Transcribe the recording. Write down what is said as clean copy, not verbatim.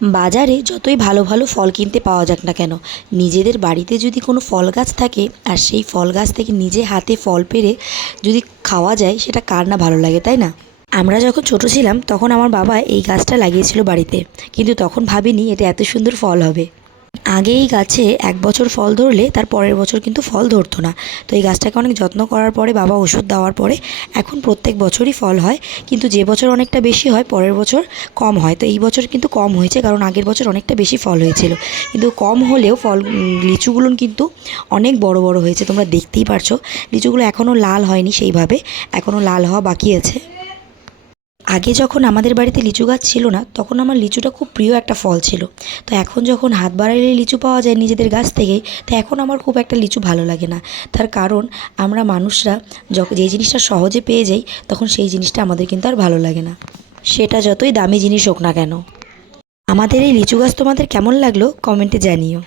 বাজারে যতই ভালো ভালো ফল কিনতে পাওয়া যাক না কেন, নিজেদের বাড়িতে যদি কোনো ফল গাছ থাকে আর সেই ফল গাছ থেকে নিজে হাতে ফল পেড়ে যদি খাওয়া যায়, সেটা কার না ভালো লাগে, তাই না? আমরা যখন ছোটো ছিলাম তখন আমার বাবা এই গাছটা লাগিয়েছিল বাড়িতে, কিন্তু তখন ভাবিনি এটা এত সুন্দর ফল হবে। আগে এই গাছে এক বছর ফল ধরলে তার পরের বছর কিন্তু ফল ধরতো না। তো এই গাছটাকে অনেক যত্ন করার পরে, বাবা ওষুধ দেওয়ার পরে এখন প্রত্যেক বছরই ফল হয়। কিন্তু যে বছর অনেকটা বেশি হয় পরের বছর কম হয়। তো এই বছর কিন্তু কম হয়েছে, কারণ আগের বছর অনেকটা বেশি ফল হয়েছিল। কিন্তু কম হলেও ফল, লিচুগুলো কিন্তু অনেক বড় বড় হয়েছে, তোমরা দেখতেই পারছো। লিচুগুলো এখনও লাল হয়নি সেইভাবে, এখনও লাল হওয়া বাকি আছে। আগে যখন আমাদের বাড়িতে লিচু গাছ ছিল না, তখন আমার লিচুটা খুব প্রিয় একটা ফল ছিল। তো এখন যখন হাত বাড়ালে লিচু পাওয়া যায় নিজেদের গাছ থেকেই, তো এখন আমার খুব একটা লিচু ভালো লাগে না। তার কারণ আমরা মানুষরা যখন যেই জিনিসটা সহজে পেয়ে যাই, তখন সেই জিনিসটা আমাদের কিন্তু আর ভালো লাগে না, সেটা যতই দামি জিনিস হোক না কেন। আমাদের এই লিচু গাছ তোমাদের কেমন লাগলো কমেন্টে জানিও।